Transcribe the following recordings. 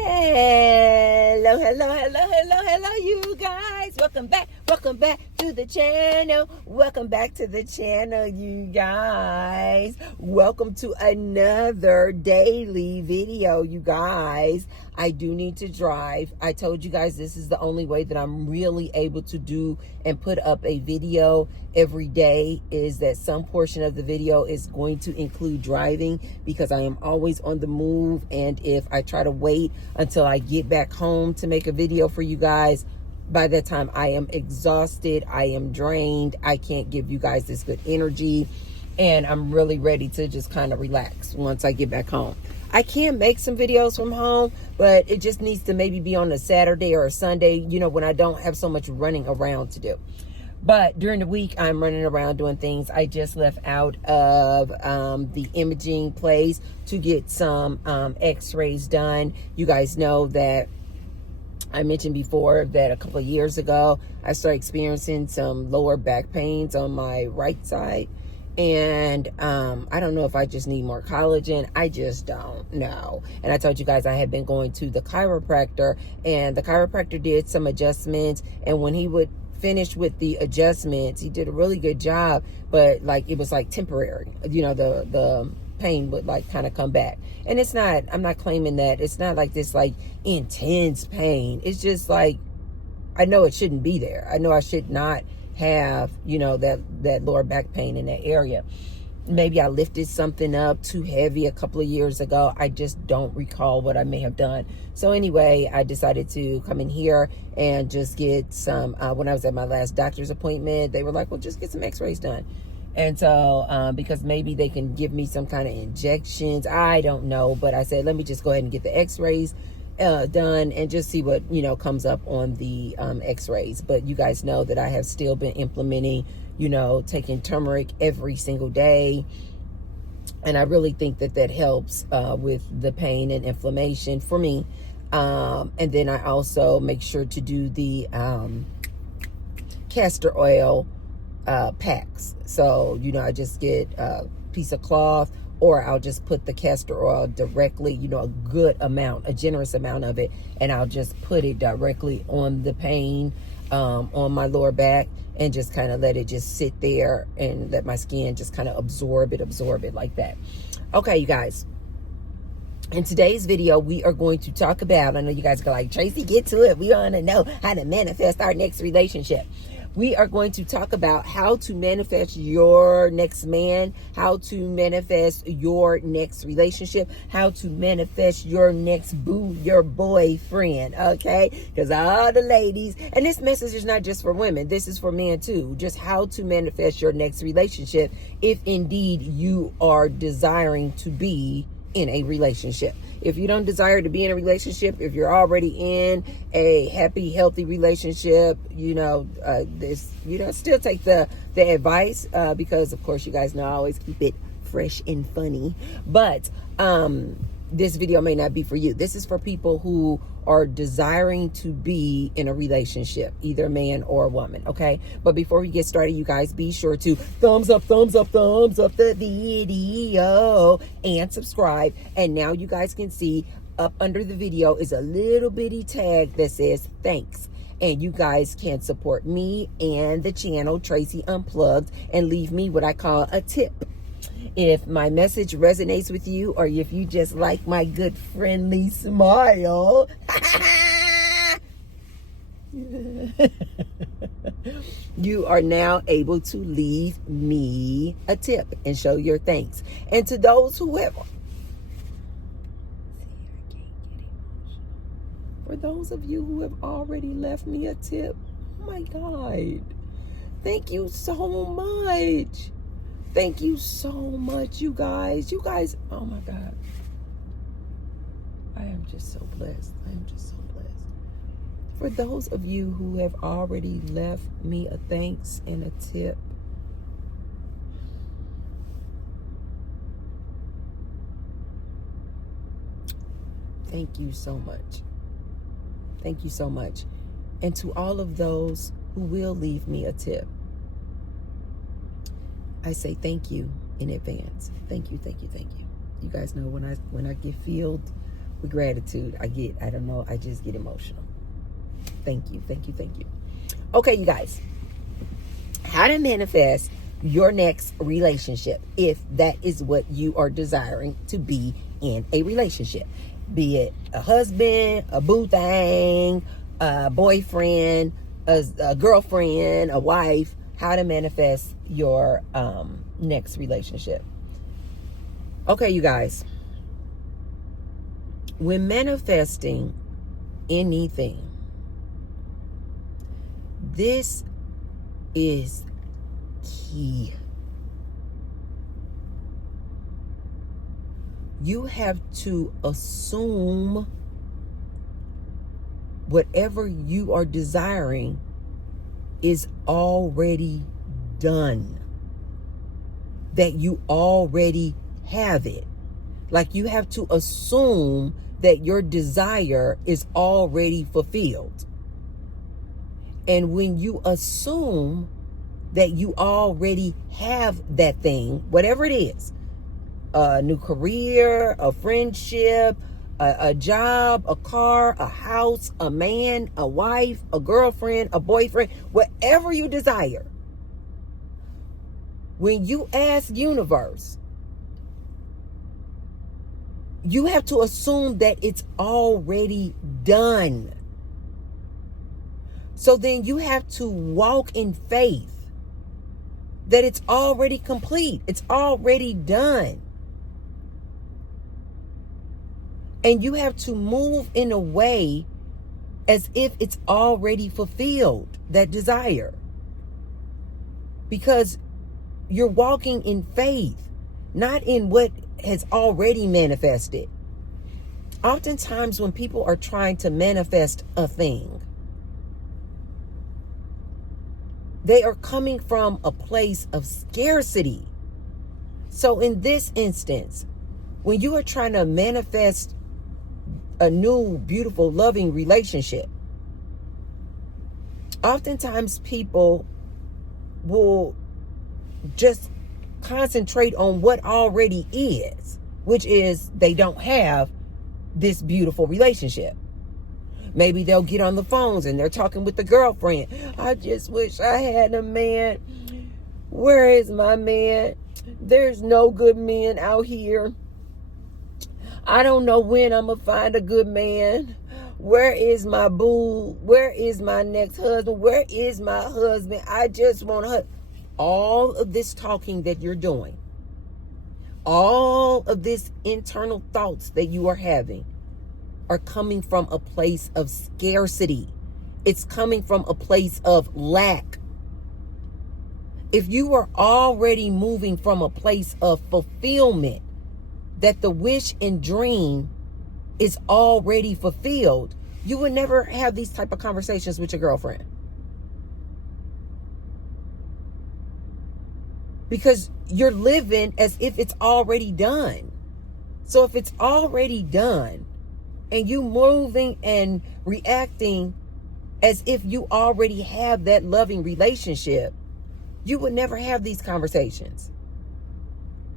Hello, hello, hello, hello, hello, you guys. Welcome back to the channel. Welcome back to the channel, you guys. Welcome to another daily video, you guys. I do need to drive. I told you guys this is the only way that I'm really able to do and put up a video every day, is that some portion of the video is going to include driving, because I am always on the move. And if I try to wait until I get back home to make a video for you guys, by that time I am exhausted, I am drained, I can't give you guys this good energy, and I'm really ready to just kind of relax once I get back home. I can make some videos from home, but it just needs to maybe be on a Saturday or a Sunday, you know, when I don't have so much running around to do. But during the week, I'm running around doing things. I just left out of the imaging place to get some x-rays done. You guys know that I mentioned before that a couple of years ago, I started experiencing some lower back pains on my right side. And I don't know if I just need more collagen. I just don't know. And I told you guys I had been going to the chiropractor, and the chiropractor did some adjustments. And when he would finish with the adjustments, he did a really good job, but like it was like temporary. You know, the pain would like kind of come back. And it's not, I'm not claiming that it's not like this like intense pain. It's just like, I know it shouldn't be there. I know I should not have, you know, that lower back pain in that area. Maybe I lifted something up too heavy a couple of years ago. I just don't recall what I may have done. So anyway, I decided to come in here and just get some, when I was at my last doctor's appointment, they were like, well, just get some x-rays done. And so, because maybe they can give me some kind of injections, I don't know. But I said, let me just go ahead and get the x-rays done and just see what, you know, comes up on the x-rays. But you guys know that I have still been implementing, you know, taking turmeric every single day. And I really think that that helps with the pain and inflammation for me. And then I also make sure to do the castor oil packs. So, you know, I just get a piece of cloth, or I'll just put the castor oil directly, you know, a good amount, a generous amount of it, and I'll just put it directly on the pain, on my lower back, and just kind of let it just sit there and let my skin just kind of absorb it like that. Okay, you guys. In today's video, we are going to talk about, I know you guys go like, Tracy, get to it. We want to know how to manifest our next relationship. We are going to talk about how to manifest your next man, how to manifest your next relationship, how to manifest your next boo, your boyfriend, okay? Because all the ladies, and this message is not just for women, this is for men too, just how to manifest your next relationship if indeed you are desiring to be in a relationship. If you don't desire to be in a relationship, if you're already in a happy, healthy relationship, you know, still take the advice, because of course you guys know I always keep it fresh and funny. But this video may not be for you. This is for people who are desiring to be in a relationship, either man or woman, okay? But before we get started, you guys, be sure to thumbs up the video and subscribe. And now you guys can see up under the video is a little bitty tag that says thanks. And you guys can support me and the channel, Tracy Unplugged, and leave me what I call a tip. If my message resonates with you, or if you just like my good friendly smile, you are now able to leave me a tip and show your thanks. And to those who have, for those of you who have already left me a tip, oh my God, thank you so much. Thank you so much, you guys. You guys, oh my God. I am just so blessed. I am just so blessed. For those of you who have already left me a thanks and a tip, thank you so much. Thank you so much. And to all of those who will leave me a tip, I say thank you in advance. Thank you, thank you, thank you. You guys know when I get filled with gratitude. I don't know, I just get emotional. Thank you. Okay, you guys. How to manifest your next relationship, if that is what you are desiring to be in a relationship. Be it a husband, a boo thing, a boyfriend, a girlfriend, a wife. How to manifest your next relationship. Okay, you guys. When manifesting anything, this is key. You have to assume whatever you are desiring is already done. That you already have it. Like, you have to assume that your desire is already fulfilled. And when you assume that you already have that thing, whatever it is, a new career, a friendship, a job, a car, a house, a man, a wife, a girlfriend, a boyfriend, whatever you desire. When you ask universe, you have to assume that it's already done. So then you have to walk in faith that it's already complete. It's already done. And you have to move in a way as if it's already fulfilled, that desire. Because you're walking in faith, not in what has already manifested. Oftentimes when people are trying to manifest a thing, they are coming from a place of scarcity. So in this instance, when you are trying to manifest a new, beautiful, loving relationship, oftentimes people will just concentrate on what already is, which is they don't have this beautiful relationship. Maybe they'll get on the phones and they're talking with the girlfriend. I just wish I had a man. Where is my man? There's no good men out here. I don't know when I'm going to find a good man. Where is my boo? Where is my next husband? Where is my husband? I just want to... All of this talking that you're doing, all of this internal thoughts that you are having are coming from a place of scarcity. It's coming from a place of lack. If you are already moving from a place of fulfillment, that the wish and dream is already fulfilled, you would never have these type of conversations with your girlfriend. Because you're living as if it's already done. So if it's already done and you moving and reacting as if you already have that loving relationship, you would never have these conversations.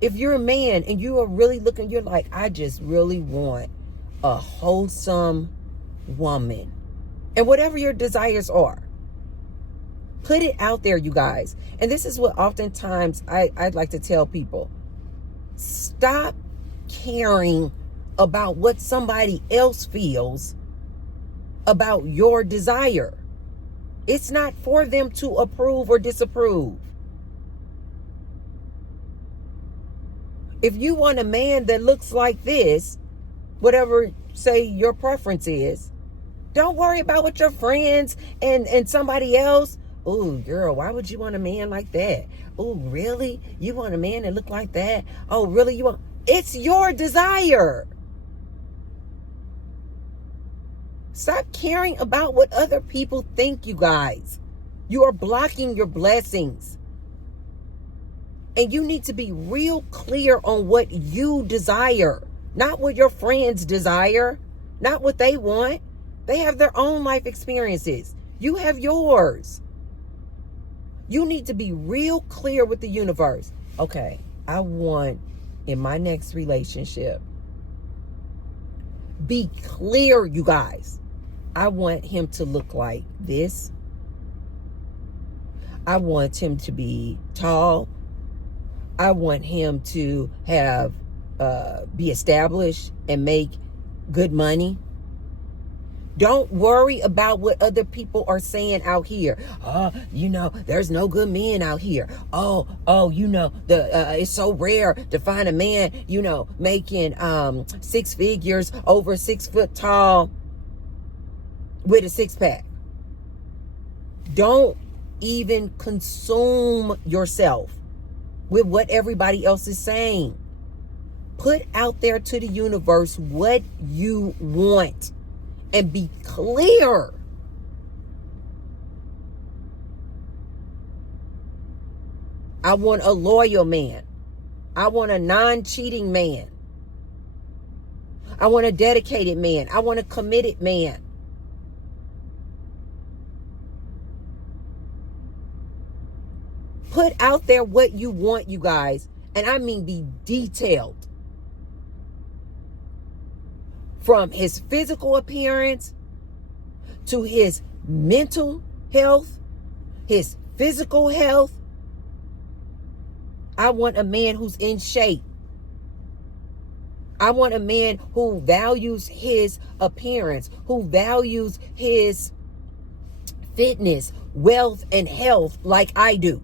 If you're a man and you are really looking, you're like, I just really want a wholesome woman. And whatever your desires are, put it out there, you guys. And this is what oftentimes I'd like to tell people. Stop caring about what somebody else feels about your desire. It's not for them to approve or disapprove. If you want a man that looks like this, whatever, say, your preference is, don't worry about what your friends and somebody else. Oh, girl, why would you want a man like that? Oh, really? You want a man that look like that? Oh, really? You want... It's your desire. Stop caring about what other people think, you guys. You are blocking your blessings. And you need to be real clear on what you desire. Not what your friends desire. Not what they want. They have their own life experiences. You have yours. You need to be real clear with the universe. Okay, I want in my next relationship Be clear, you guys. I want him to look like this. I want him to be tall. I want him to have be established and make good money. Don't worry about what other people are saying out here. Oh, there's no good men out here. Oh, it's so rare to find a man, making 6 figures, over 6 foot tall, with a 6-pack. Don't even consume yourself with what everybody else is saying. Put out there to the universe what you want and be clear. I want a loyal man. I want a non-cheating man. I want a dedicated man. I want a committed man. Put out there what you want, you guys. And I mean be detailed. From his physical appearance to his mental health, his physical health. I want a man who's in shape. I want a man who values his appearance, who values his fitness, wealth, and health like I do.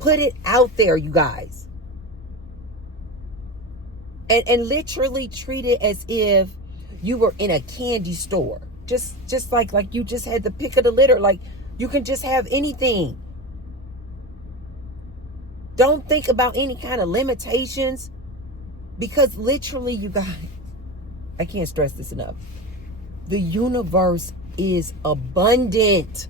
Put it out there, you guys. And literally treat it as if you were in a candy store. Just like you just had the pick of the litter. Like you can just have anything. Don't think about any kind of limitations. Because literally, you guys, I can't stress this enough. The universe is abundant.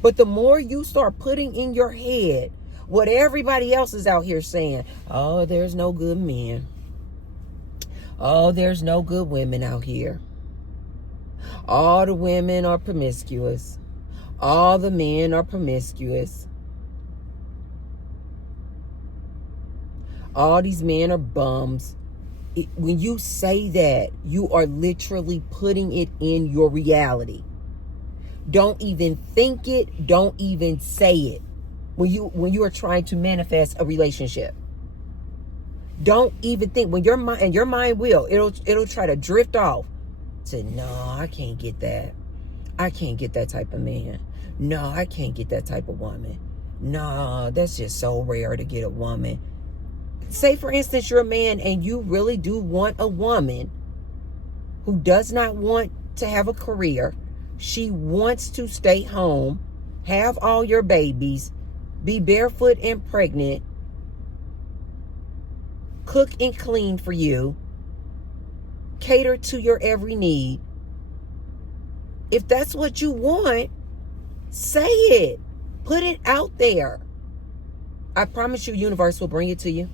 But the more you start putting in your head what everybody else is out here saying, oh, there's no good men. Oh, there's no good women out here. All the women are promiscuous. All the men are promiscuous. All these men are bums. When you say that, you are literally putting it in your reality. Don't even think it. Don't even say it. When you are trying to manifest a relationship, don't even think. When your mind will, it'll try to drift off. Say, no, I can't get that. I can't get that type of man. No, I can't get that type of woman. No, that's just so rare to get a woman. Say, for instance, you're a man and you really do want a woman who does not want to have a career. She wants to stay home, have all your babies, be barefoot and pregnant, cook and clean for you, cater to your every need. If that's what you want, say it. Put it out there. I promise you, universe will bring it to you.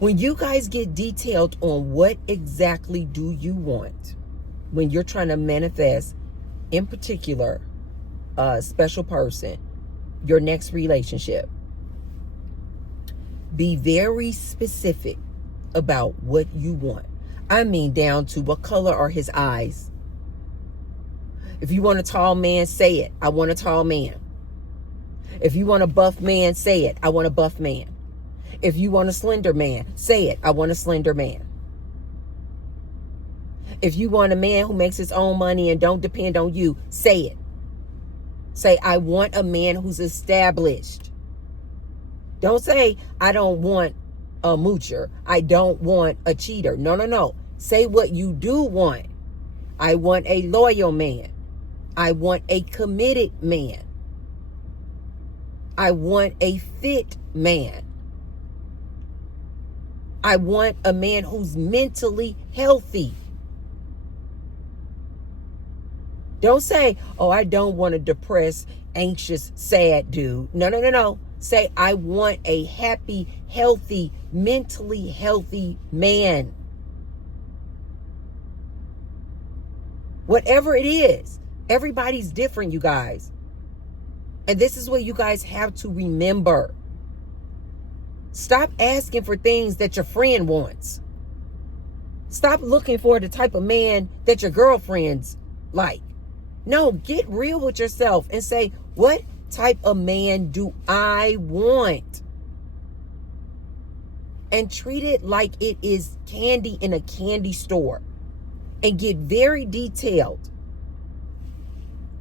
When you guys get detailed on what exactly do you want, when you're trying to manifest, in particular, a special person, your next relationship, be very specific about what you want. I mean, down to what color are his eyes. If you want a tall man, say it. I want a tall man. If you want a buff man, say it. I want a buff man. If you want a slender man, say it. I want a slender man. If you want a man who makes his own money and don't depend on you, say it. Say, I want a man who's established. Don't say, I don't want a moocher. I don't want a cheater. No. Say what you do want. I want a loyal man. I want a committed man. I want a fit man. I want a man who's mentally healthy. Don't say, oh, I don't want a depressed, anxious, sad dude. No. Say, I want a happy, healthy, mentally healthy man. Whatever it is, everybody's different, you guys. And this is what you guys have to remember. Stop asking for things that your friend wants. Stop looking for the type of man that your girlfriends like. No, get real with yourself and say, what type of man do I want? And treat it like it is candy in a candy store. And get very detailed.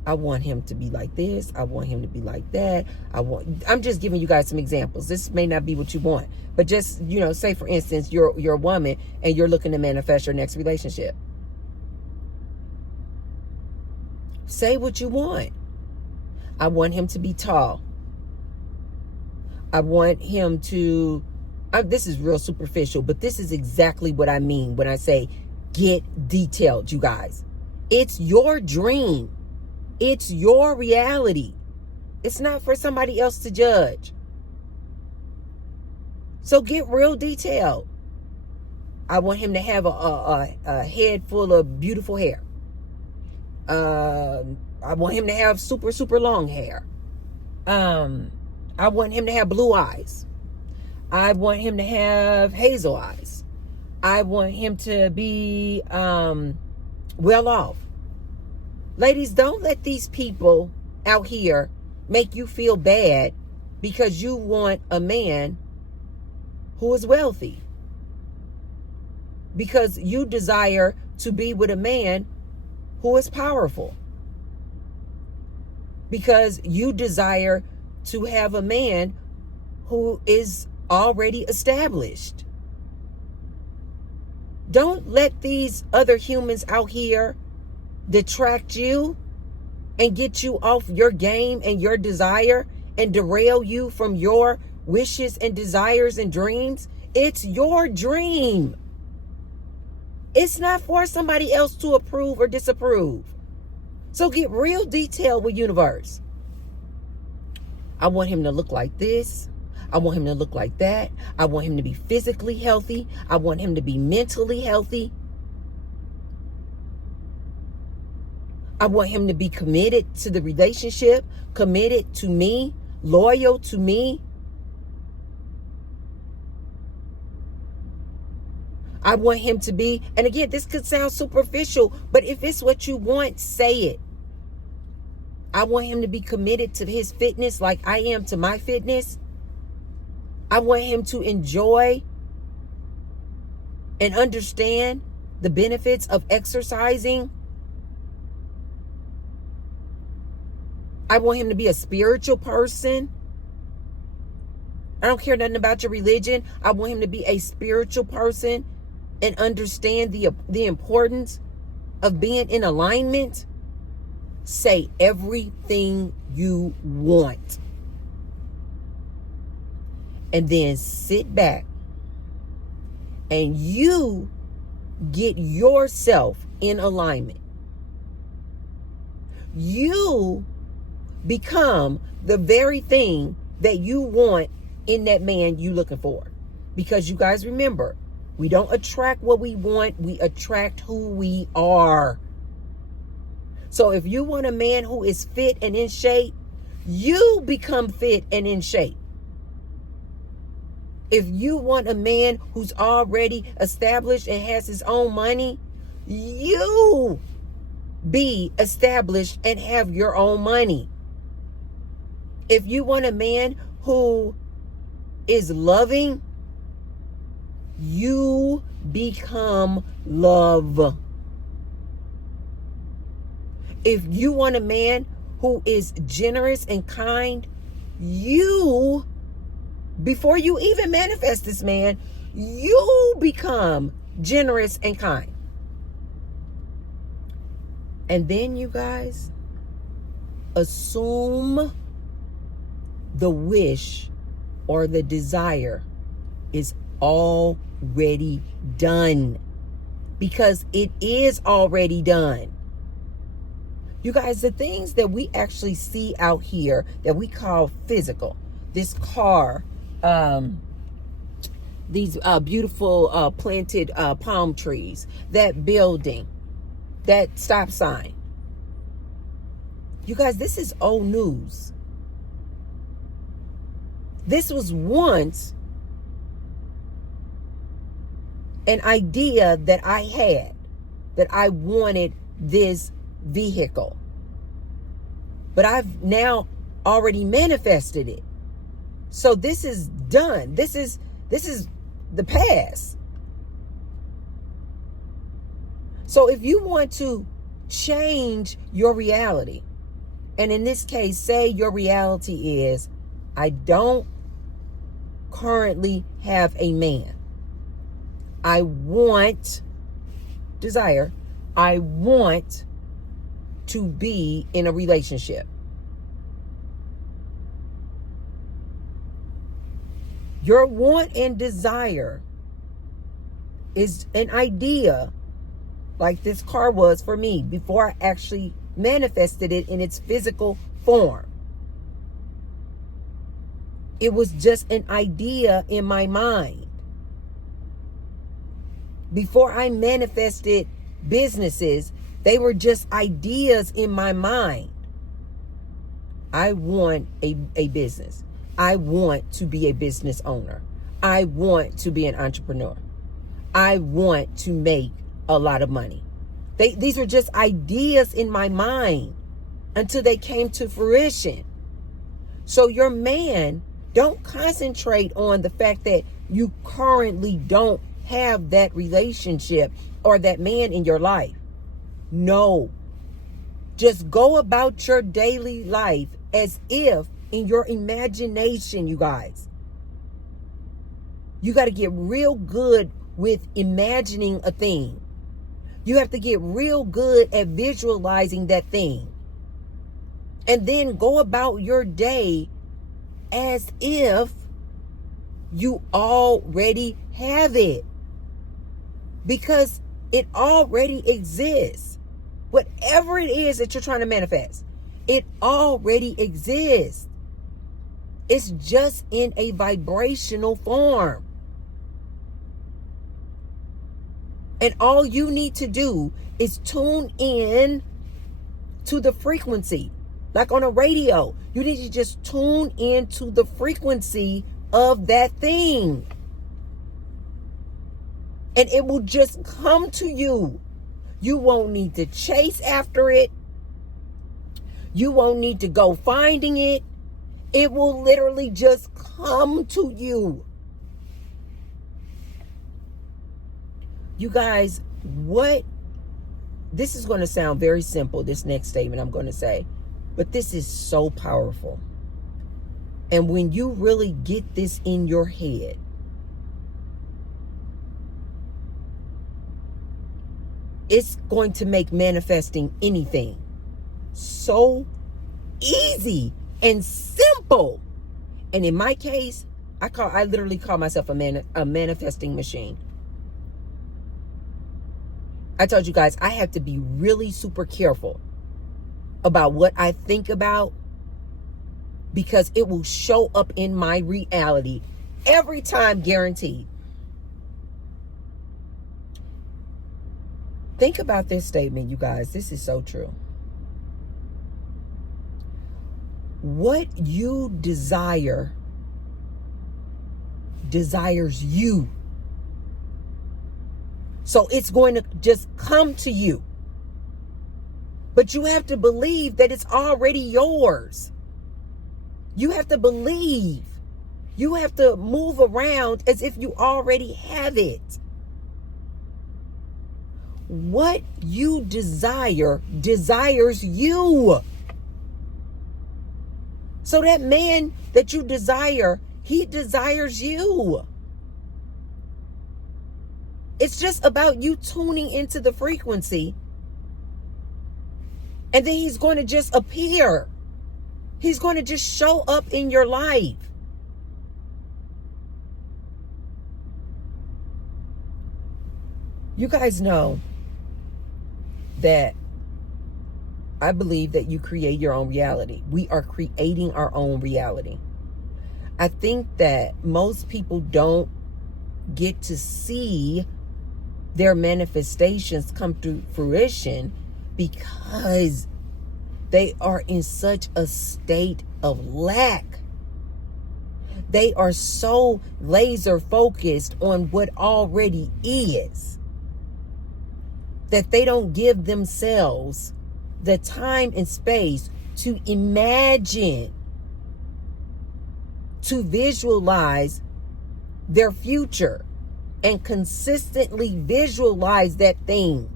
I want him to be like this. I want him to be like that. I'm just giving you guys some examples. This may not be what you want, but just, say for instance, you're a woman and you're looking to manifest your next relationship. Say what you want. I want him to be tall. I want him to, this is real superficial, but this is exactly what I mean when I say get detailed, you guys. It's your dream. It's your reality. It's not for somebody else to judge. So get real detailed. I want him to have a head full of beautiful hair. I want him to have super, super long hair. I want him to have blue eyes. I want him to have hazel eyes. I want him to be well off. Ladies, don't let these people out here make you feel bad because you want a man who is wealthy. Because you desire to be with a man who is powerful. Because you desire to have a man who is already established. Don't let these other humans out here detract you and get you off your game and your desire and derail you from your wishes and desires and dreams. It's your dream. It's not for somebody else to approve or disapprove. So get real detailed with universe. I want him to look like this. I want him to look like that. I want him to be physically healthy. I want him to be mentally healthy. I want him to be committed to the relationship, committed to me, loyal to me. I want him to be, and again, this could sound superficial, but if it's what you want, say it. I want him to be committed to his fitness like I am to my fitness. I want him to enjoy and understand the benefits of exercising. I want him to be a spiritual person. I don't care nothing about your religion. I want him to be a spiritual person and understand the importance of being in alignment. Say everything you want. And then sit back and you get yourself in alignment. You become the very thing that you want in that man you looking for. Because you guys remember, we don't attract what we want, we attract who we are. So if you want a man who is fit and in shape, you become fit and in shape. If you want a man who's already established and has his own money, you be established and have your own money. If you want a man who is loving, you become love. If you want a man who is generous and kind, you, before you even manifest this man, you become generous and kind. And then you guys assume the wish or the desire is already done, because it is already done. You guys, the things that we actually see out here that we call physical, this car, these beautiful planted palm trees, that building, that stop sign. You guys, this is old news. This was once an idea that I had, that I wanted this vehicle. But I've now already manifested it. So this is done. This is the past. So if you want to change your reality, and in this case, say your reality is, I don't currently have a man. I want to be in a relationship. Your want and desire is an idea, like this car was for me before I actually manifested it in its physical form. It was just an idea in my mind. Before I manifested businesses, they were just ideas in my mind. I want a business. I want to be a business owner. I want to be an entrepreneur. I want to make a lot of money. These were just ideas in my mind until they came to fruition. So your man, don't concentrate on the fact that you currently don't have that relationship or that man in your life. No. Just go about your daily life as if in your imagination, you guys. You got to get real good with imagining a thing. You have to get real good at visualizing that thing. And then go about your day as if you already have it. Because it already exists. Whatever it is that you're trying to manifest, it already exists. It's just in a vibrational form. And all you need to do is tune in to the frequency. Like on a radio, you need to just tune into the frequency of that thing. And it will just come to you. You won't need to chase after it. You won't need to go finding it. It will literally just come to you. You guys, this is going to sound very simple, this next statement I'm going to say, but this is so powerful. And when you really get this in your head, it's going to make manifesting anything so easy and simple. And in my case, I literally call myself a manifesting machine. I told you guys, I have to be really super careful about what I think about, because it will show up in my reality every time, guaranteed. Think about this statement, you guys. This is so true. What you desire desires you. So it's going to just come to you. But you have to believe that it's already yours. You have to believe. You have to move around as if you already have it. What you desire desires you. So that man that you desire, he desires you. It's just about you tuning into the frequency. And then he's going to just appear. He's going to just show up in your life. You guys know that I believe that you create your own reality. We are creating our own reality. I think that most people don't get to see their manifestations come to fruition because they are in such a state of lack. They are so laser focused on what already is that they don't give themselves the time and space to imagine, to visualize their future and consistently visualize that thing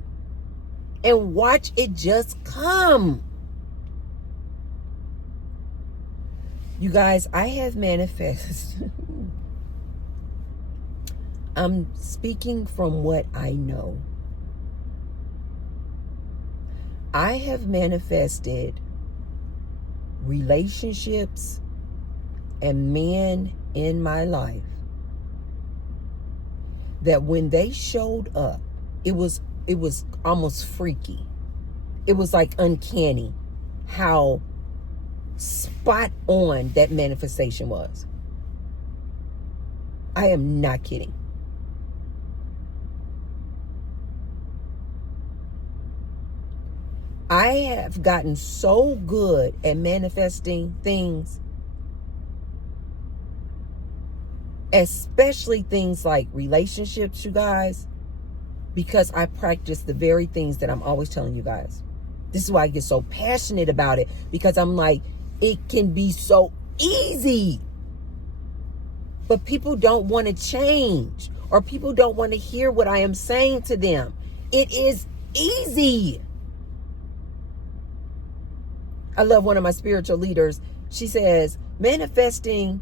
and watch it just come. You guys, I have manifested. I'm speaking from what I know. I have manifested relationships and men in my life that when they showed up, it was almost freaky. It was like uncanny how spot on that manifestation was. I am not kidding. I have gotten so good at manifesting things, especially things like relationships, you guys, because I practice the very things that I'm always telling you guys. This is why I get so passionate about it, because I'm like, it can be so easy. But people don't want to change, or people don't want to hear what I am saying to them. It is easy. I love one of my spiritual leaders. She says, manifesting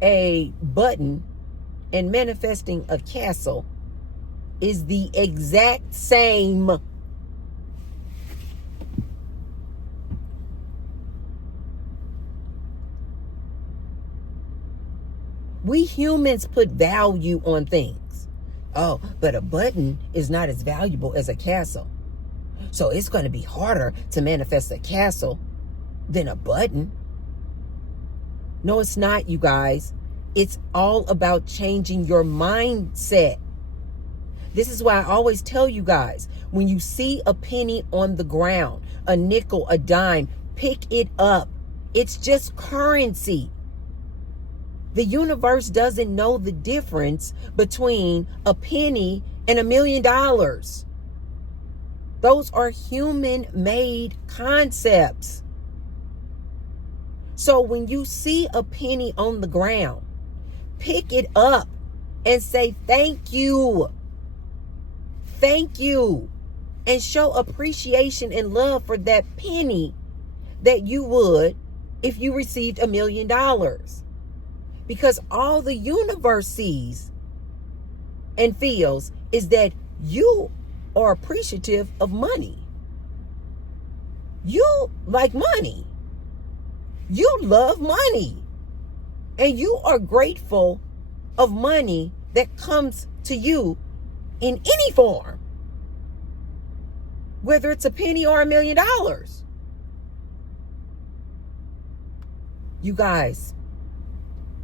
a button and manifesting a castle is the exact same. We humans put value on things. Oh, but a button is not as valuable as a castle. So it's going to be harder to manifest a castle than a button. No, it's not, you guys. It's all about changing your mindset. This is why I always tell you guys, when you see a penny on the ground, a nickel, a dime, pick it up. It's just currency. The universe doesn't know the difference between a penny and $1 million. Those are human-made concepts. So when you see a penny on the ground, pick it up and say thank you. Thank you. And show appreciation and love for that penny that you would if you received $1 million. Because all the universe sees and feels is that you are appreciative of money. You like money. You love money. And you are grateful of money that comes to you in any form. Whether it's a penny or $1 million. You guys,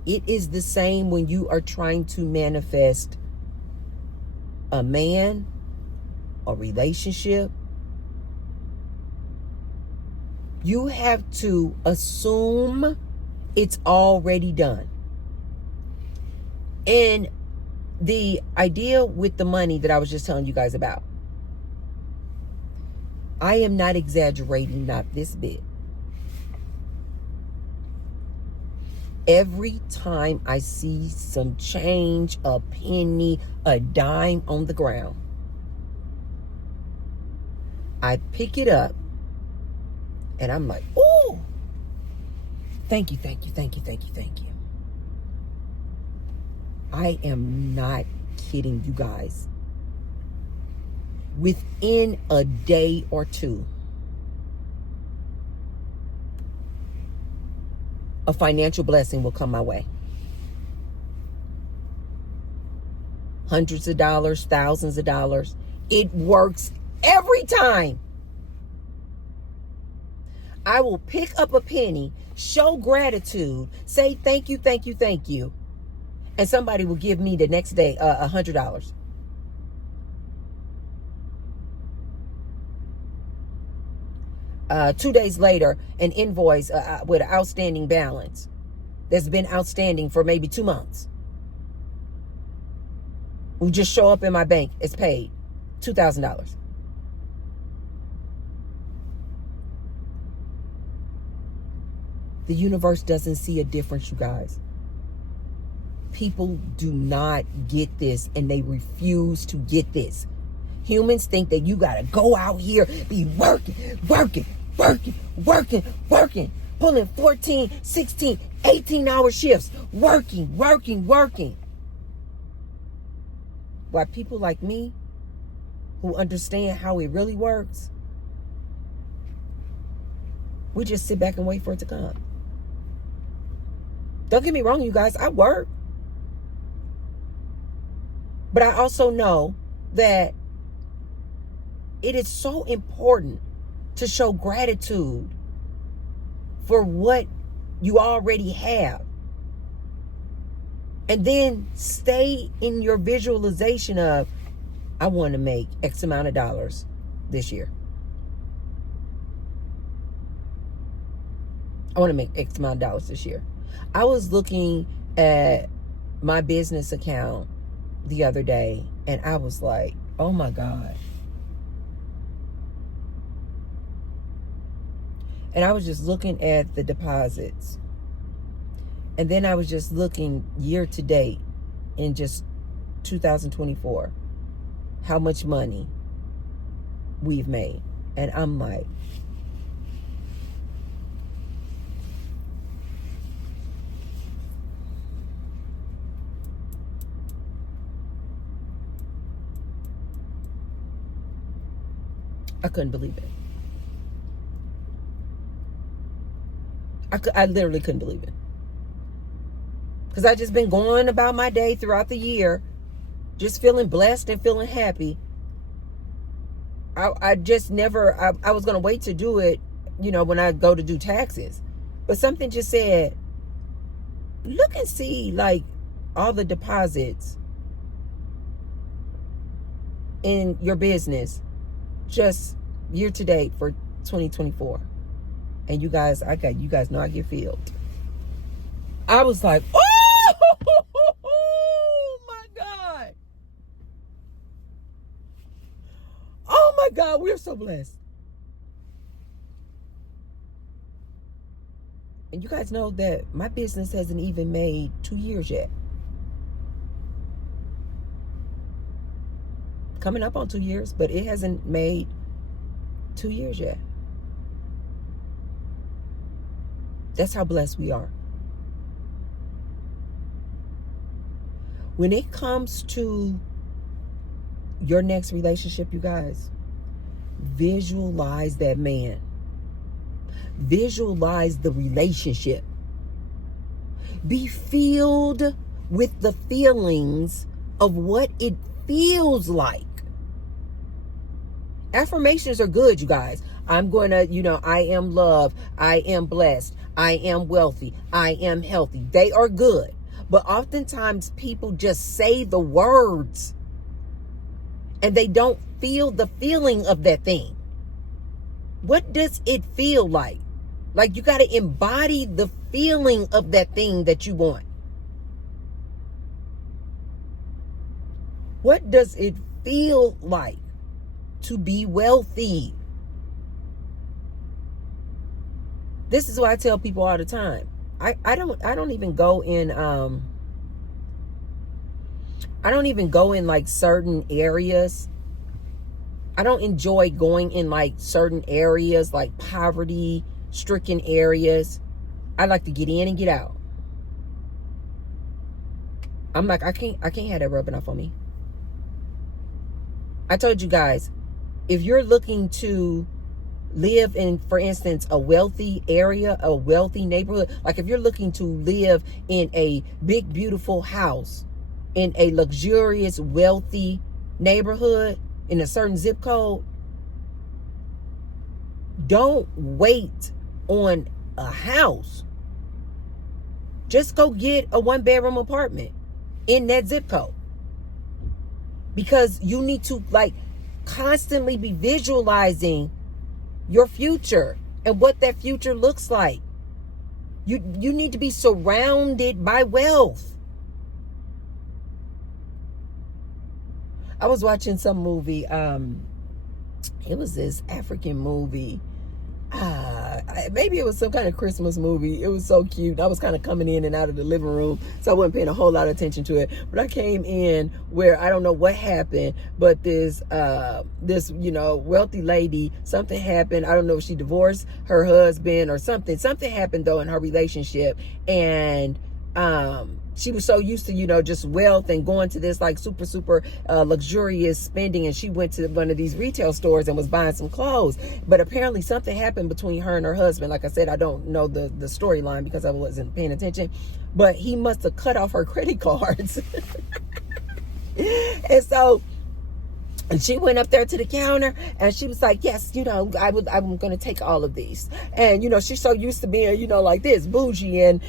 it is the same when you are trying to manifest a man, a relationship. You have to assume it's already done. And the idea with the money that I was just telling you guys about, I am not exaggerating, not this bit. Every time I see some change, a penny, a dime on the ground, I pick it up and I'm like, oh, thank you, thank you, thank you, thank you, thank you. I am not kidding you guys. Within a day or two, a financial blessing will come my way. Hundreds of dollars, thousands of dollars. It works every time. I will pick up a penny, show gratitude, say thank you, thank you, thank you. And somebody will give me the next day $100. Two days later, an invoice with an outstanding balance. that's been outstanding for maybe 2 months will just show up in my bank. It's paid $2,000. The universe doesn't see a difference, you guys. People do not get this, and they refuse to get this. Humans think that you gotta go out here, be working, pulling 14, 16, 18-hour shifts, working. While people like me, who understand how it really works, we just sit back and wait for it to come. Don't get me wrong, you guys, I work. But I also know that it is so important to show gratitude for what you already have. And then stay in your visualization of, I want to make X amount of dollars this year. I want to make X amount of dollars this year. I was looking at my business account the other day, and I was like, oh my God. And I was just looking at the deposits. And then I was just looking year to date in just 2024, how much money we've made. And I'm like, I couldn't believe it. I literally couldn't believe it. Because I just been going about my day throughout the year, just feeling blessed and feeling happy. I just never, I was going to wait to do it, when I go to do taxes. But something just said, look and see, like, all the deposits in your business just year to date for 2024. And you guys know I get filled. I was like, oh my God. Oh my God, we're so blessed. And you guys know that my business hasn't even made 2 years yet. Coming up on 2 years, but it hasn't made 2 years yet. That's how blessed we are. When it comes to your next relationship, you guys, visualize that man. Visualize the relationship. Be filled with the feelings of what it feels like. Affirmations are good, you guys. I'm going to, I am loved. I am blessed. I am wealthy. I am healthy. They are good. But oftentimes people just say the words and they don't feel the feeling of that thing. What does it feel like? Like, you got to embody the feeling of that thing that you want. What does it feel like to be wealthy? This is what I tell people all the time. I don't even go in like certain areas. I don't enjoy going in like certain areas, like poverty stricken areas. I like to get in and get out. I'm like, I can't have that rubbing off on me. I told you guys, if you're looking to live in, for instance, a wealthy area, a wealthy neighborhood, like if you're looking to live in a big, beautiful house in a luxurious, wealthy neighborhood in a certain zip code, don't wait on a house. Just go get a 1-bedroom apartment in that zip code. Because you need to like constantly be visualizing your future and what that future looks like. You need to be surrounded by wealth. I was watching some movie. It was this African movie. Maybe it was some kind of Christmas movie. It was so cute. I was kind of coming in and out of the living room, so I wasn't paying a whole lot of attention to it. But I came in where I don't know what happened, but this wealthy lady, something happened. I don't know if she divorced her husband or something. Something happened though in her relationship, and she was so used to, just wealth and going to this like super luxurious spending. And she went to one of these retail stores and was buying some clothes. But apparently something happened between her and her husband. Like I said, I don't know the storyline because I wasn't paying attention. But he must have cut off her credit cards. And so she went up there to the counter and she was like, yes, I'm going to take all of these. And, she's so used to being, like this, bougie and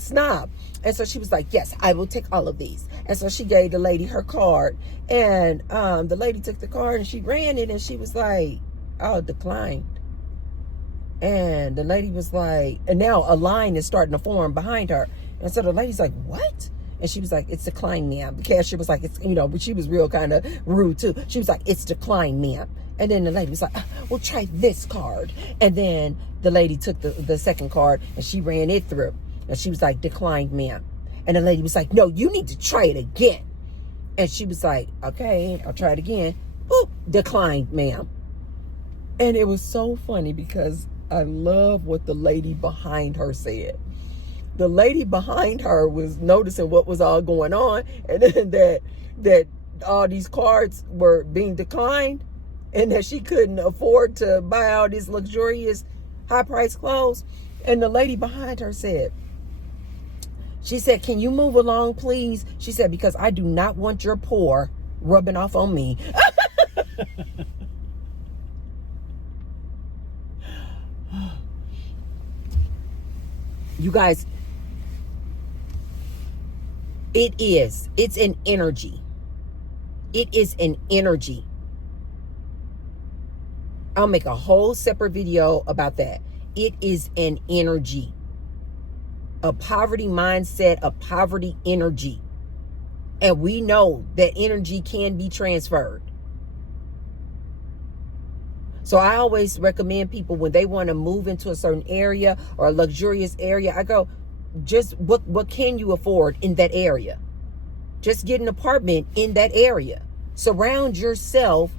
snob. And so she was like, yes, I will take all of these. And so she gave the lady her card. And the lady took the card and she ran it and she was like, oh, declined. And the lady was like, and now a line is starting to form behind her. And so the lady's like, what? And she was like, it's declined, ma'am. The cashier was like, it's, but she was real kind of rude too. She was like, it's declined, ma'am. And then the lady was like, well, try this card. And then the lady took the second card and she ran it through. And she was like, declined, ma'am. And the lady was like, no, you need to try it again. And she was like, okay, I'll try it again. Oop, declined, ma'am. And it was so funny because I love what the lady behind her said. The lady behind her was noticing what was all going on, and then that all these cards were being declined, and that she couldn't afford to buy all these luxurious high-priced clothes. And the lady behind her said, she said, can you move along, please? She said, because I do not want your poor rubbing off on me. You guys, it's an energy. It is an energy. I'll make a whole separate video about that. It is an energy. A poverty mindset, a poverty energy. And we know that energy can be transferred. So I always recommend people when they want to move into a certain area or a luxurious area, I go, just what can you afford in that area? Just get an apartment in that area. Surround yourself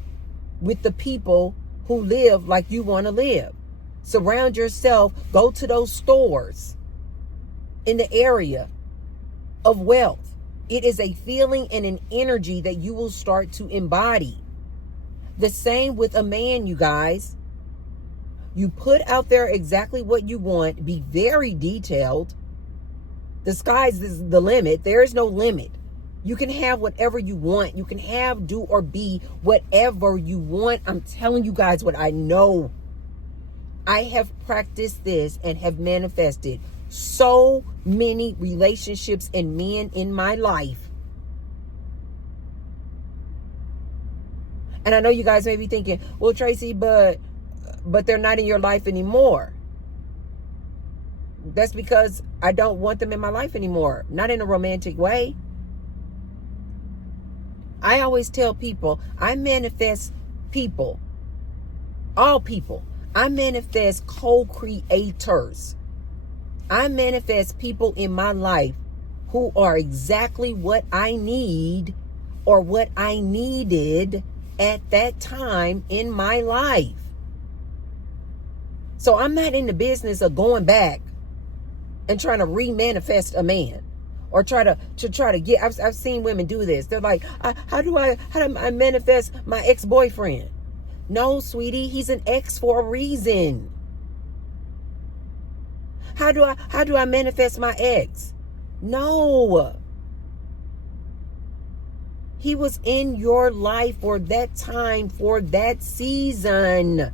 with the people who live like you want to live. Surround yourself, go to those stores in the area of wealth. It is a feeling and an energy that you will start to embody. The same with a man, you guys. You put out there exactly what you want. Be very detailed. The sky's the limit. There is no limit. You can have whatever you want. You can have, do, or be whatever you want. I'm telling you guys what I know. I have practiced this and have manifested so many relationships and men in my life. And I know you guys may be thinking, well, Tracy, but they're not in your life anymore. That's because I don't want them in my life anymore. Not in a romantic way. I always tell people, I manifest people. All people. I manifest co-creators. I manifest people in my life who are exactly what I need or what I needed at that time in my life. So I'm not in the business of going back and trying to re-manifest a man or try to get. I've seen women do this. They're like, how do I manifest my ex-boyfriend? No, sweetie, he's an ex for a reason. How do I manifest my ex? No. He was in your life for that time, for that season.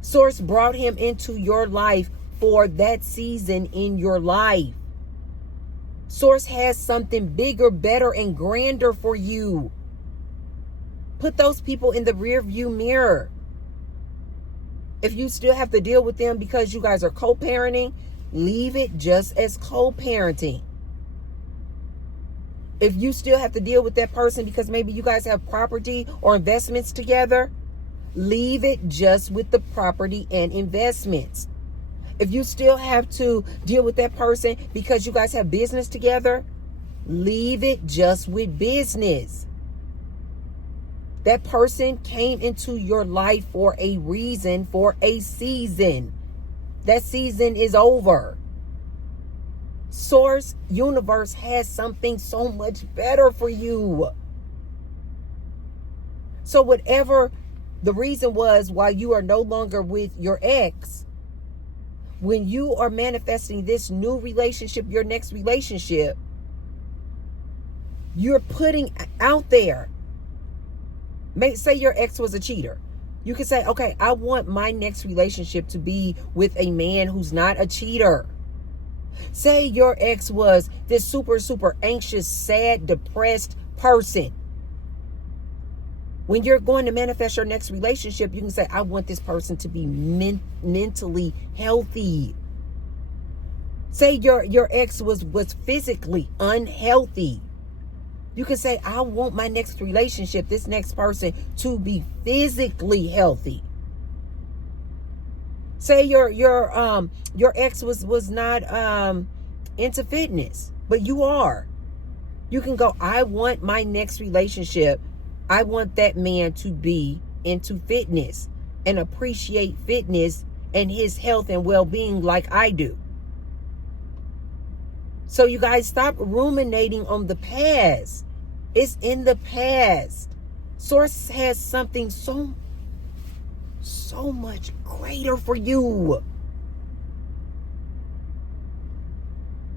Source brought him into your life for that season in your life. Source has something bigger, better, and grander for you. Put those people in the rear view mirror. If you still have to deal with them because you guys are co-parenting, leave it just as co-parenting. If you still have to deal with that person because maybe you guys have property or investments together, leave it just with the property and investments. If you still have to deal with that person because you guys have business together, leave it just with business. That person came into your life for a reason, for a season. That season is over. Source, universe has something so much better for you. So whatever the reason was why you are no longer with your ex, when you are manifesting this new relationship, your next relationship, you're putting out there. Say your ex was a cheater. You can say, okay, I want my next relationship to be with a man who's not a cheater. Say your ex was this super, super anxious, sad, depressed person. When you're going to manifest your next relationship, you can say, I want this person to be mentally healthy. Say your ex was physically unhealthy. You can say, I want my next relationship, this next person, to be physically healthy. Say your ex was not into fitness, but you are. You can go, I want my next relationship, I want that man to be into fitness and appreciate fitness and his health and well-being like I do. So you guys stop ruminating on the past. It's in the past. Source has something so much greater for you.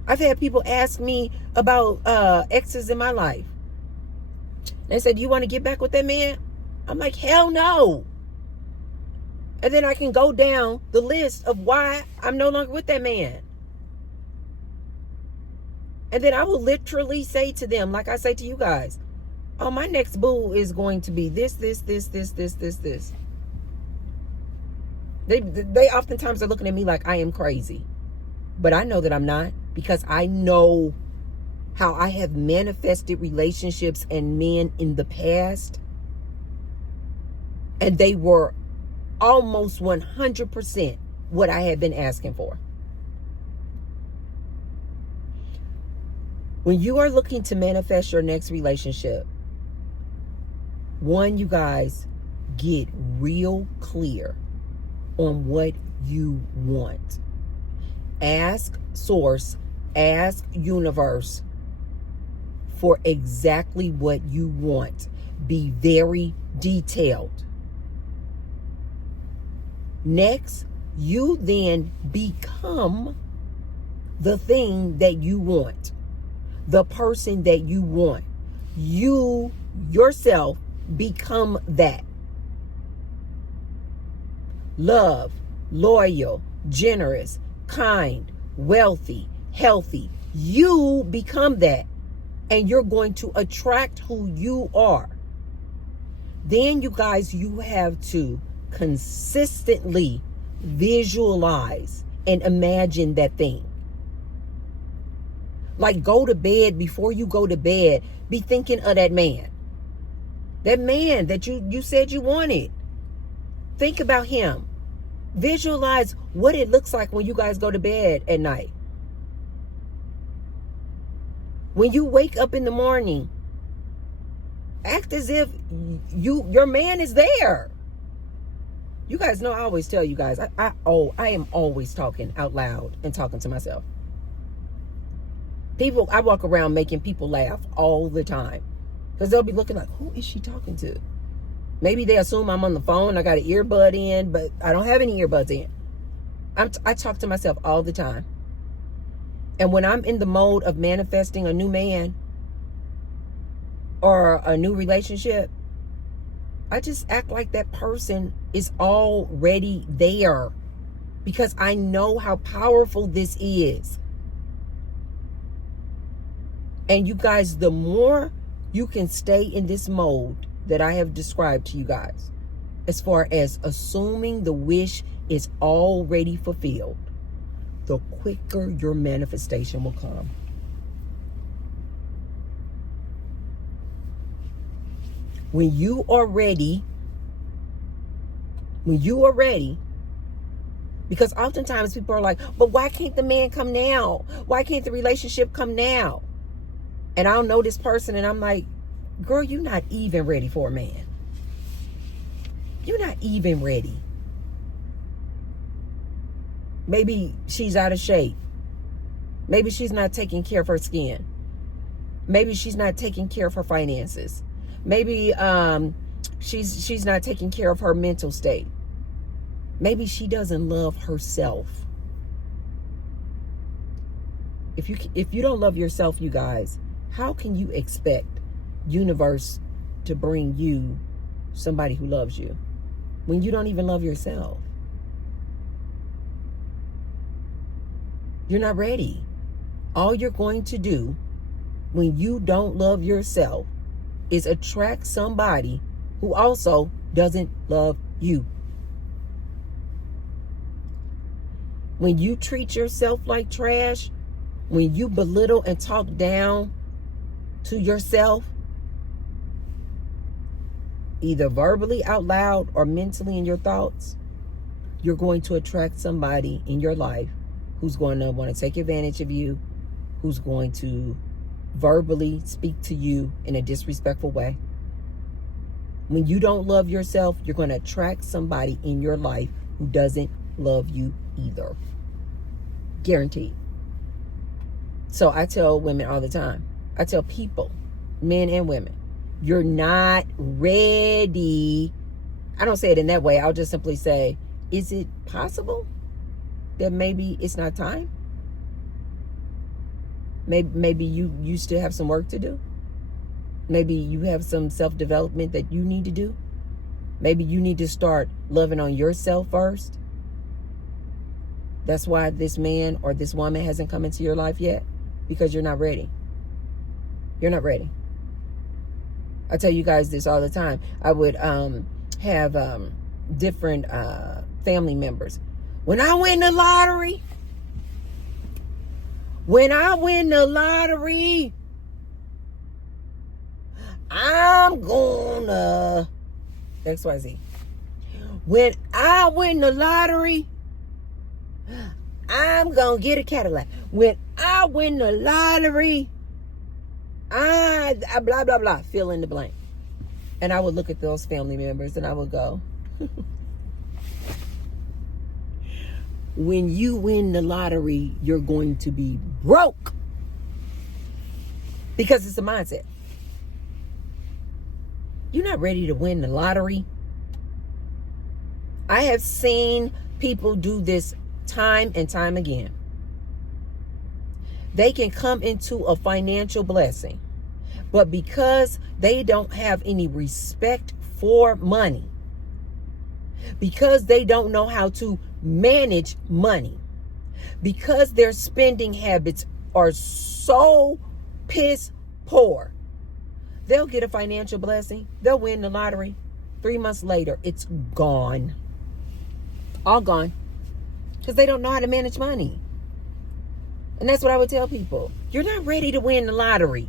I've had people ask me about exes in my life. They said, do you want to get back with that man? I'm like, hell no. And then I can go down the list of why I'm no longer with that man. And then I will literally say to them, like I say to you guys, oh, my next boo is going to be this. They oftentimes are looking at me like I am crazy. But I know that I'm not, because I know how I have manifested relationships and men in the past. And they were almost 100% what I had been asking for. When you are looking to manifest your next relationship, one, you guys, get real clear on what you want. Ask Source, ask Universe for exactly what you want. Be very detailed. Next, you then become the thing that you want. The person that you want. You yourself become that. Love, loyal, generous, kind, wealthy, healthy. You become that. And you're going to attract who you are. Then, you guys, you have to consistently visualize and imagine that thing. Like, go to bed, before you go to bed, be thinking of that man. That man that you said you wanted. Think about him. Visualize what it looks like when you guys go to bed at night. When you wake up in the morning, act as if your man is there. You guys know I always tell you guys, I am always talking out loud and talking to myself. I walk around making people laugh all the time. Because they'll be looking like, who is she talking to? Maybe they assume I'm on the phone. I got an earbud in, but I don't have any earbuds in. I talk to myself all the time. And when I'm in the mode of manifesting a new man or a new relationship, I just act like that person is already there. Because I know how powerful this is. And you guys, the more you can stay in this mode that I have described to you guys, as far as assuming the wish is already fulfilled, the quicker your manifestation will come. When you are ready, because oftentimes people are like, but why can't the man come now? Why can't the relationship come now? And I'll know this person and I'm like, girl, you're not even ready for a man. You're not even ready. Maybe she's out of shape. Maybe she's not taking care of her skin. Maybe she's not taking care of her finances. Maybe she's not taking care of her mental state. Maybe she doesn't love herself. If you don't love yourself, you guys, how can you expect universe to bring you somebody who loves you when you don't even love yourself? You're not ready. All you're going to do when you don't love yourself is attract somebody who also doesn't love you. When you treat yourself like trash, when you belittle and talk down to yourself, either verbally out loud or mentally in your thoughts, you're going to attract somebody in your life who's going to want to take advantage of you, who's going to verbally speak to you in a disrespectful way. When you don't love yourself, you're going to attract somebody in your life who doesn't love you either. Guaranteed. So I tell women all the time, I tell people, men and women, you're not ready. I don't say it in that way. I'll just simply say, is it possible that maybe it's not time? Maybe you still have some work to do. Maybe you have some self-development that you need to do. Maybe you need to start loving on yourself first. That's why this man or this woman hasn't come into your life yet, because you're not ready. You're not ready. I tell you guys this all the time. I would have different family members. When I win the lottery, I'm gonna XYZ. When I win the lottery, I'm gonna get a Cadillac. When I win the lottery, I blah, blah, blah, fill in the blank. And I would look at those family members and I would go, when you win the lottery, you're going to be broke. Because it's a mindset. You're not ready to win the lottery. I have seen people do this time and time again. They can come into a financial blessing, but because they don't have any respect for money, because they don't know how to manage money, because their spending habits are so piss poor, they'll get a financial blessing, they'll win the lottery. 3 months later, it's gone. All gone. Because they don't know how to manage money. And that's what I would tell people. You're not ready to win the lottery.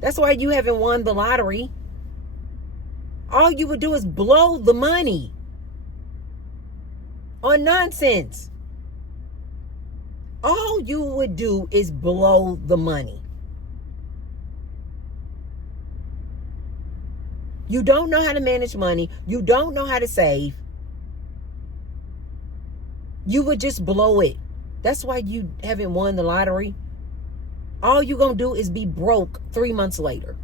That's why you haven't won the lottery. All you would do is blow the money on nonsense. All you would do is blow the money. You don't know how to manage money. You don't know how to save. You would just blow it. That's why you haven't won the lottery. All you're going to do is be broke 3 months later.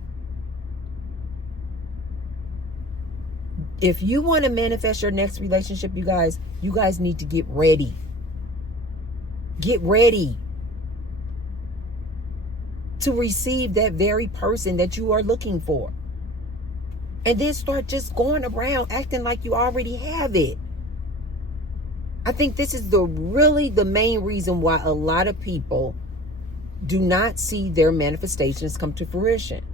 If you want to manifest your next relationship, you guys need to get ready. Get ready to receive that very person that you are looking for. And then start just going around acting like you already have it. I think this is really the main reason why a lot of people do not see their manifestations come to fruition.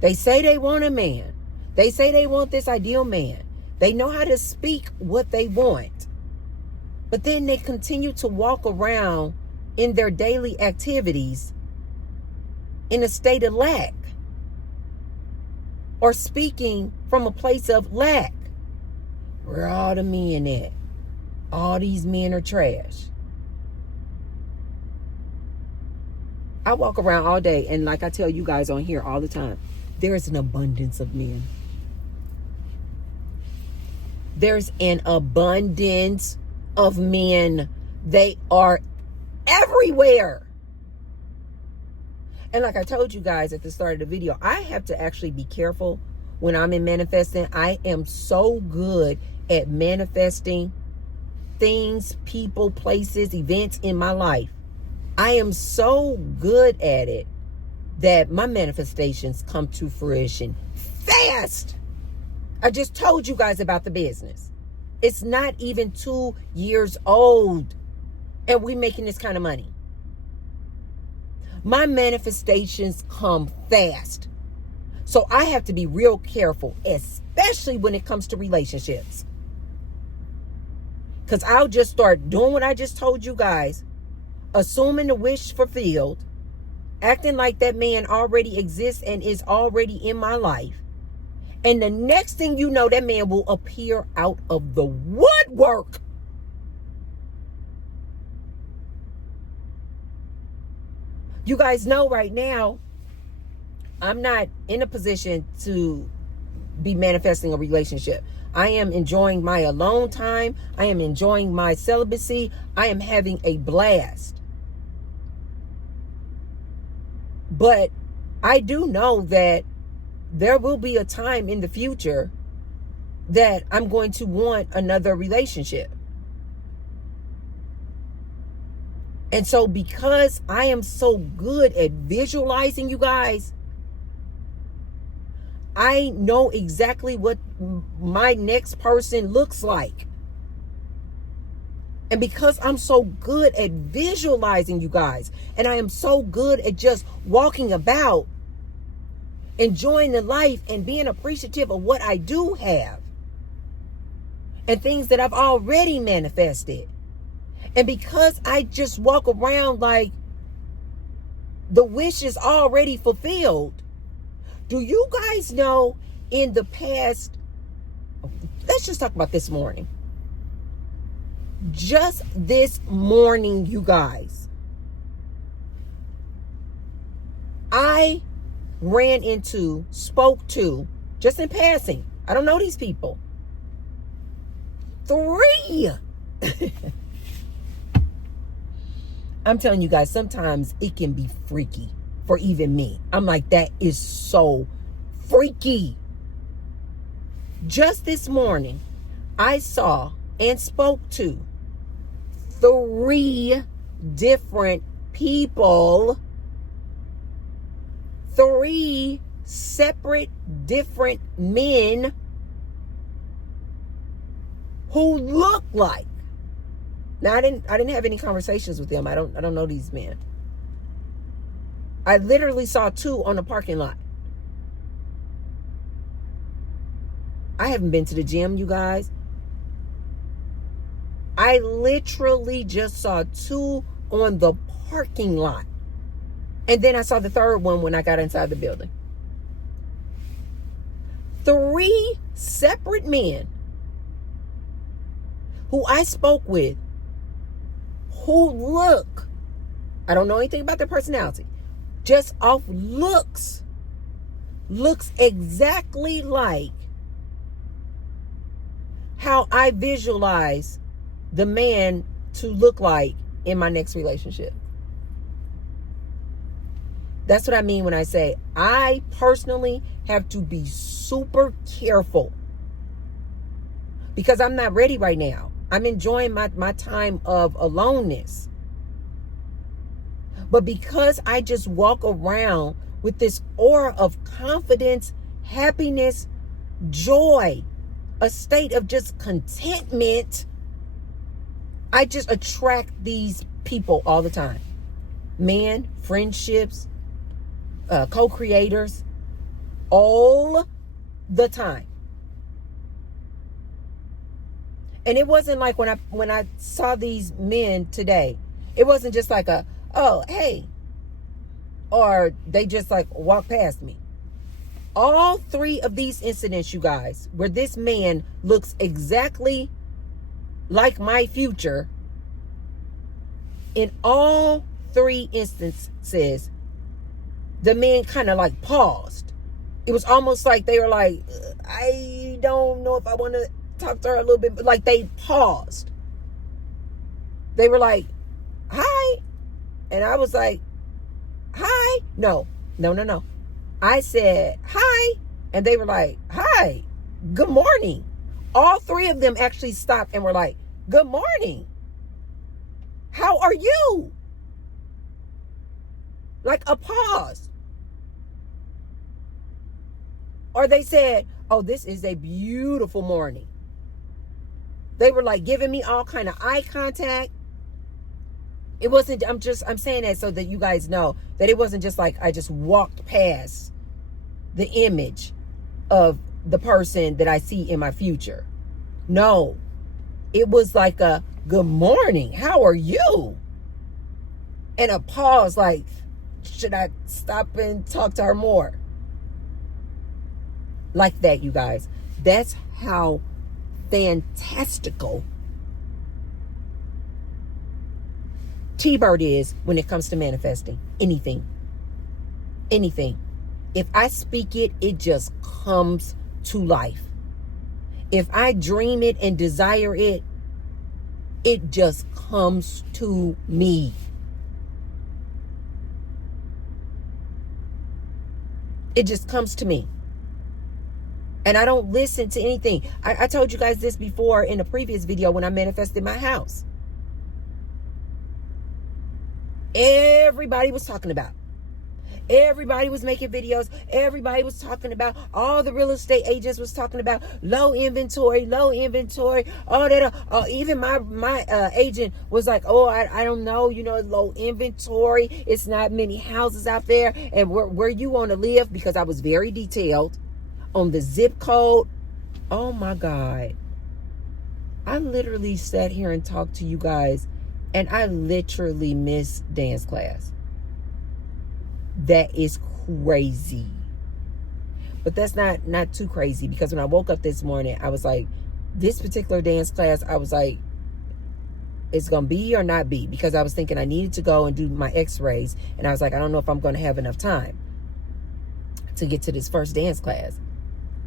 They say they want a man. They say they want this ideal man. They know how to speak what they want. But then they continue to walk around in their daily activities in a state of lack, or speaking from a place of lack. Where are all the men at? All these men are trash. I walk around all day, and like I tell you guys on here all the time, there's an abundance of men. There's an abundance of men. They are everywhere. And like I told you guys at the start of the video, I have to actually be careful when I'm in manifesting. I am so good at manifesting things, people, places, events in my life. I am so good at it that my manifestations come to fruition fast. I just told you guys about the business. It's not even 2 years old, and we making this kind of money. My manifestations come fast. So I have to be real careful, especially when it comes to relationships. Because I'll just start doing what I just told you guys, assuming the wish fulfilled, acting like that man already exists and is already in my life. And the next thing you know, that man will appear out of the woodwork. You guys know right now, I'm not in a position to be manifesting a relationship. I am enjoying my alone time. I am enjoying my celibacy. I am having a blast. But I do know that there will be a time in the future that I'm going to want another relationship. And so because I am so good at visualizing, you guys, I know exactly what my next person looks like. And because I'm so good at visualizing, you guys, and I am so good at just walking about, enjoying the life and being appreciative of what I do have and things that I've already manifested. And because I just walk around like the wish is already fulfilled. Do you guys know in the past, let's just talk about this morning. Just this morning, you guys, I spoke to, just in passing, I don't know these people, 3. I'm telling you guys, sometimes it can be freaky for even me. I'm like, that is so freaky. Just this morning, I saw and spoke to 3 different people, 3 separate different men who look like. Now I didn't have any conversations with them. I don't know these men. I literally saw 2 on the parking lot. I haven't been to the gym, you guys. I literally just saw 2 on the parking lot. And then I saw the 3rd one when I got inside the building. 3 separate men who I spoke with, who look, I don't know anything about their personality, just off looks exactly like how I visualize the man to look like in my next relationship. That's what I mean when I say I personally have to be super careful because I'm not ready right now. I'm enjoying my time of aloneness. But because I just walk around with this aura of confidence, happiness, joy, a state of just contentment, I just attract these people all the time. Men, friendships, co-creators, all the time. And it wasn't like when I saw these men today, it wasn't just like a, oh, hey, or they just like walk past me. All three of these incidents, you guys, where this man looks exactly like my future, in all three instances, the man kind of like paused. It was almost like they were like, I don't know if I want to talk to her a little bit, but like they paused. They were like, hi. And I was like, hi. No. I said, hi. And they were like, hi. Good morning. All three of them actually stopped and were like, good morning. How are you? Like a pause. Or they said, oh, this is a beautiful morning. They were like giving me all kind of eye contact. It wasn't, I'm saying that so that you guys know that it wasn't just like I just walked past the image of the person that I see in my future. No, it was like a good morning. How are you? And a pause like, should I stop and talk to her more? Like that, you guys. That's how fantastical T-Bird is when it comes to manifesting anything. If I speak it, it just comes to life. If I dream it and desire it, it just comes to me. It just comes to me. And I don't listen to anything. I told you guys this before in a previous video when I manifested my house. Everybody was talking about. Everybody was making videos. Everybody was talking about. All the real estate agents was talking about low inventory. All that. Even my agent was like, oh, I don't know. Low inventory. It's not many houses out there. And where you want to live, because I was very detailed on the zip code. Oh my God. I literally sat here and talked to you guys, and I literally missed dance class. That is crazy. But that's not too crazy, because when I woke up this morning, I was like, this particular dance class, I was like, it's going to be or not be, because I was thinking I needed to go and do my x-rays. And I was like, I don't know if I'm going to have enough time to get to this first dance class.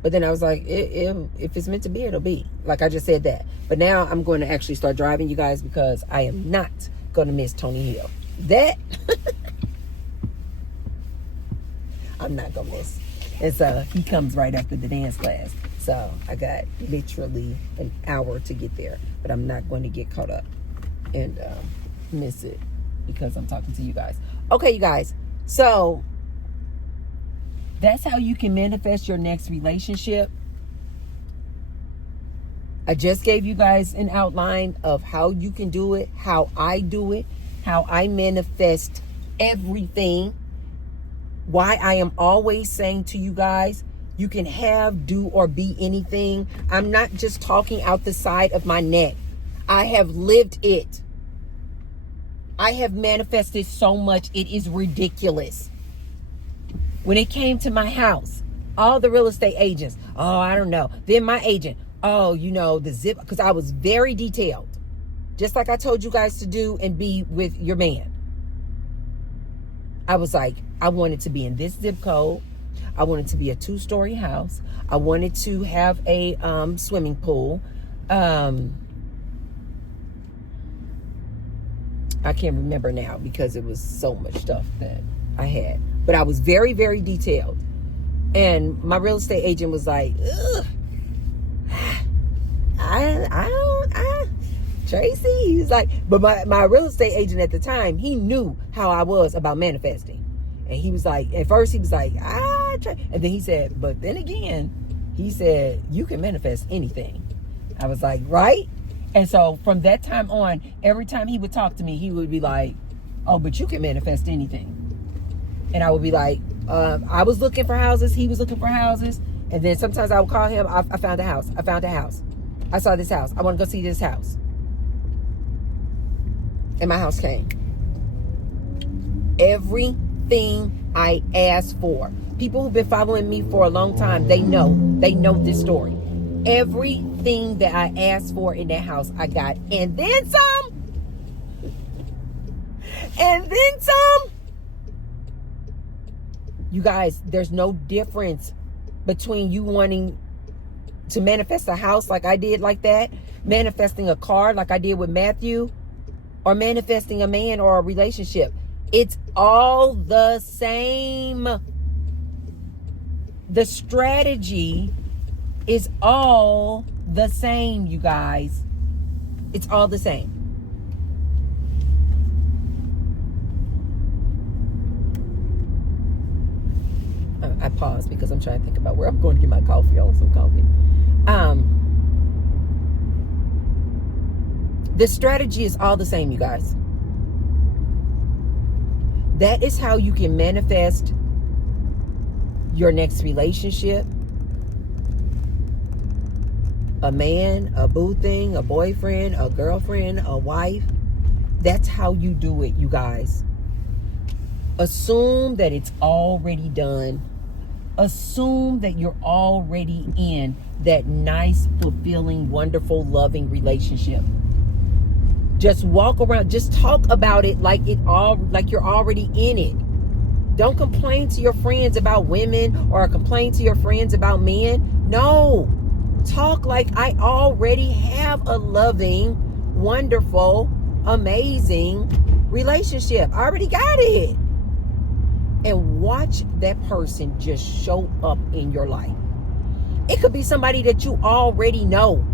But then I was like, if it's meant to be, it'll be. Like I just said that. But now I'm going to actually start driving, you guys, because I am not going to miss Tony Hill. That I'm not going to miss. And so he comes right after the dance class. So I got literally an hour to get there. But I'm not going to get caught up and miss it because I'm talking to you guys. Okay, you guys. So that's how you can manifest your next relationship. I just gave you guys an outline of how you can do it, how I do it, how I manifest everything. Why I am always saying to you guys, you can have, do, or be anything. I'm not just talking out the side of my neck. I have lived it. I have manifested so much, it is ridiculous. When it came to my house, all the real estate agents, oh, I don't know. Then my agent, oh, the zip, because I was very detailed. Just like I told you guys to do and be with your man. I was like, I wanted to be in this zip code. I wanted to be a 2-story house. I wanted to have a swimming pool. I can't remember now because it was so much stuff that I had. But I was very, very detailed. And my real estate agent was like, ugh. Tracy, he was like, but my real estate agent at the time, he knew how I was about manifesting. And he was like, at first he was like, and then he said, but then again, he said, you can manifest anything. I was like, right? And so from that time on, every time he would talk to me, he would be like, oh, but you can manifest anything. And I would be like, I was looking for houses. He was looking for houses. And then sometimes I would call him. I found a house. I saw this house. I want to go see this house. And my house came. Everything I asked for. People who've been following me for a long time, they know this story. Everything that I asked for in that house, I got. And then some. And then some. You guys, there's no difference between you wanting to manifest a house like I did like that, manifesting a car like I did with Matthew, or manifesting a man or a relationship. It's all the same. The strategy is all the same, you guys. It's all the same. I paused because I'm trying to think about where I'm going to get my coffee. I want some coffee. The strategy is all the same, you guys. That is how you can manifest your next relationship. A man, a boo thing, a boyfriend, a girlfriend, a wife. That's how you do it, you guys. Assume that it's already done. Assume that you're already in that nice, fulfilling, wonderful, loving relationship. Just walk around, just talk about it like you're already in it. Don't complain to your friends about women or complain to your friends about men. No. Talk like I already have a loving, wonderful, amazing relationship. I already got it. And watch that person just show up in your life. It could be somebody that you already know.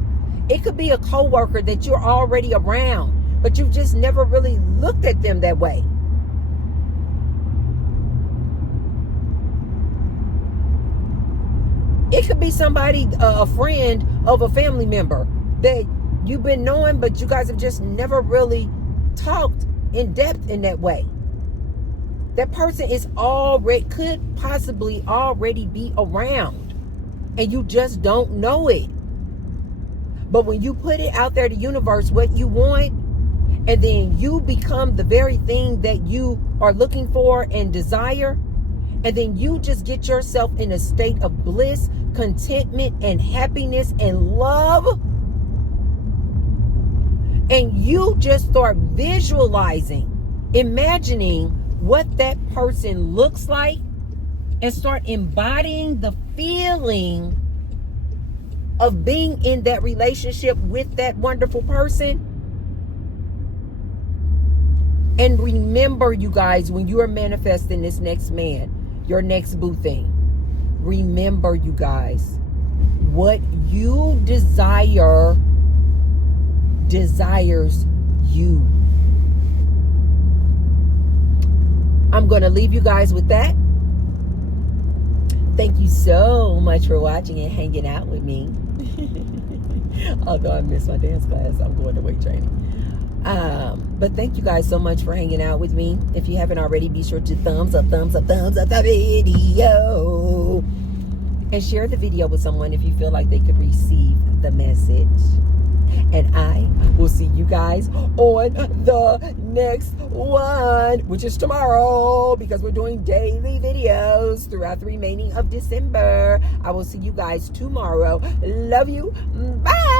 It could be a coworker that you're already around, but you've just never really looked at them that way. It could be somebody, a friend of a family member that you've been knowing, but you guys have just never really talked in depth in that way. That person could possibly already be around, and you just don't know it. But when you put it out there to the universe, what you want, and then you become the very thing that you are looking for and desire, and then you just get yourself in a state of bliss, contentment, and happiness and love, and you just start visualizing, imagining what that person looks like, and start embodying the feeling of being in that relationship with that wonderful person. And remember, you guys, when you are manifesting this next man, your next boo thing, remember, you guys, what you desire desires you. I'm going to leave you guys with that. Thank you so much for watching and hanging out with me. Although I missed my dance class, I'm going to weight training. But thank you guys so much for hanging out with me. If you haven't already, be sure to thumbs up the video. And share the video with someone if you feel like they could receive the message. And I will see you guys on the next one, which is tomorrow, because we're doing daily videos throughout the remaining of December. I will see you guys tomorrow. Love you. Bye.